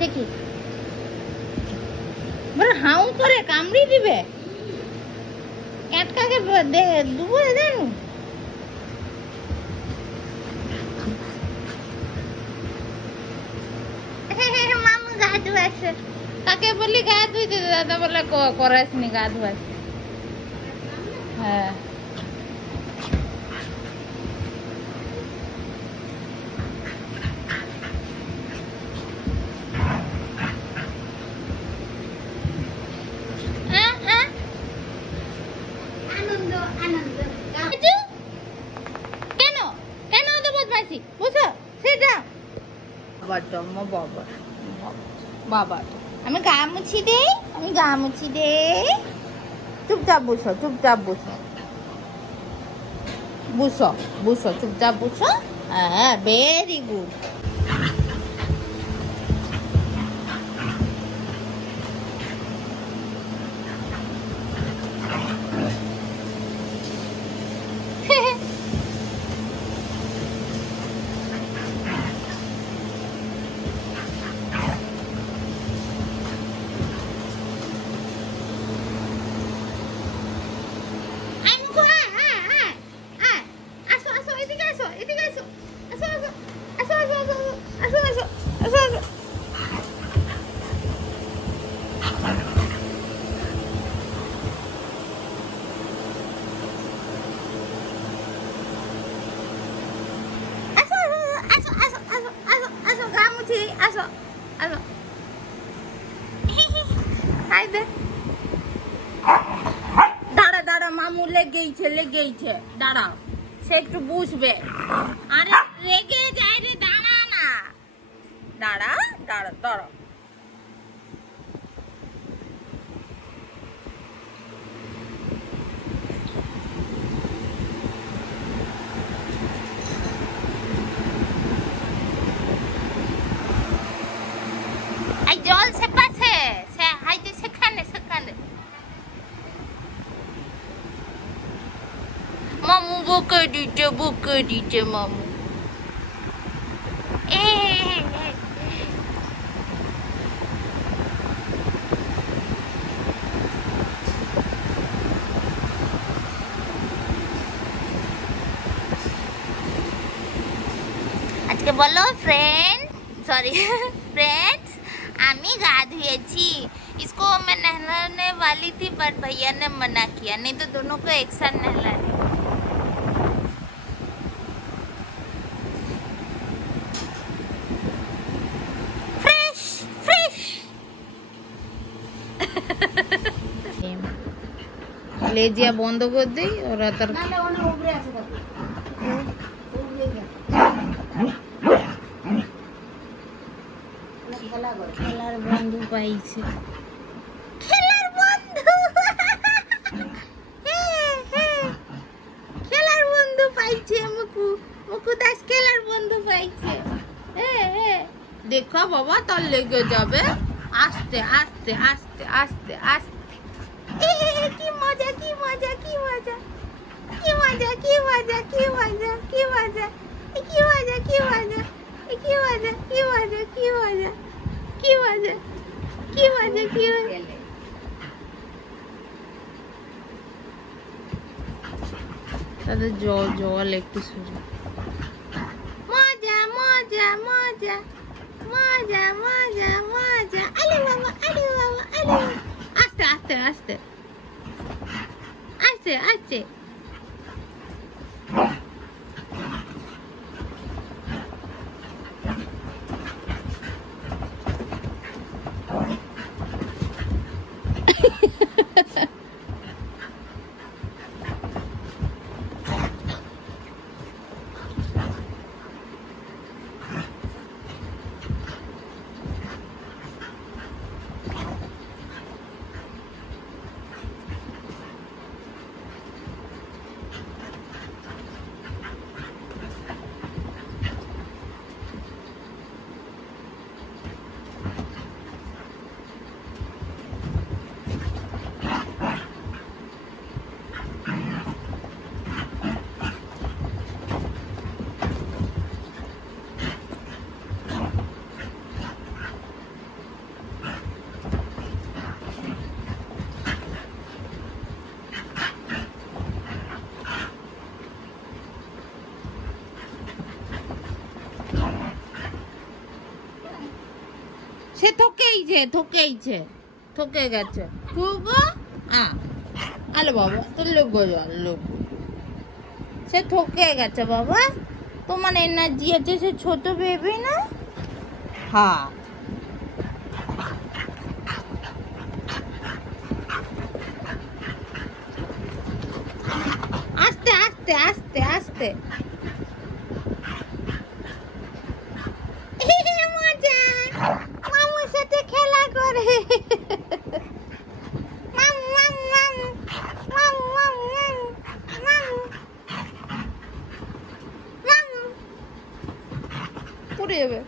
দেখি বড় হাউ করে কামড়ি দিবে ক্যাটকাকে দুবো দেন মামু গা ধুয়াছে কাকে বলি গা ধুইতে দাদা বলে করাসনি গা ধুয়াছে হ্যাঁ বাবা আমি গা মুছি দে চুপচাপ বসো চুপচাপ বসো হ্যাঁ ভেরি গুড দাঁড়া মামু লেগেইছে দাঁড়াও সে একটু বুঝবে আরে রেগে যায় রে দাঁড়া না দাঁড়া এই জল সে পাশে সে হাইতে সেখানে মামু বুকে দিচ্ছে মামু আজকে বলো फ्रेंड्स आमी गा धुएছি इसको मैं नहलाने वाली थी बट भैया ने मना किया नहीं तो दोनों को एक साथ नहलाने फ्रेश ले जिया बंद कर दे और तर খেলার বন্ধু পাইছে খেলার বন্ধু পাইছে মুকু দাস খেলার বন্ধু পাইছে দেখো বাবা তার লেগে যাবে আস্তে কি মজা তাদের জল একটু শুরু মজা আরে বাবা আস্তে সে ঠকেইছে ঠকে গেছে খুব আলো বাবা তোর লোক সে ঠকে গেছে বাবা তোমার এনার্জি আছে সে ছোট বেবি না হ্যাঁ আস্তে আস্তে আস্তে আস্তে মজা মামুর সাথে খেলা করে পড়ে যাবে